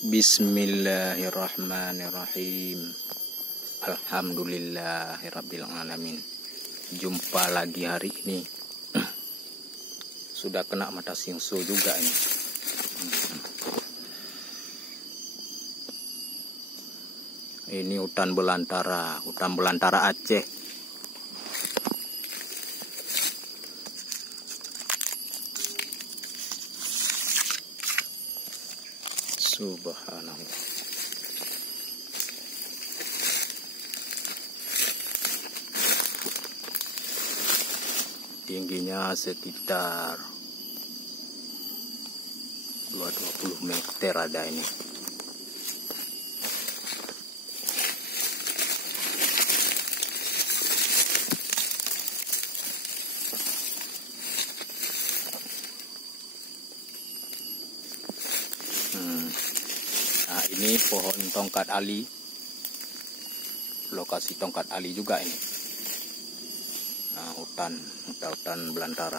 Bismillahirrahmanirrahim. Alhamdulillahirabbil alamin. Jumpa lagi hari ini. Sudah kena mata singsu juga ini. Ini hutan belantara Aceh. Subhanallah. Tingginya sekitar 20 meter ada ini. Nah, ini pohon tongkat ali, lokasi tongkat ali juga ini. Nah, hutan belantara.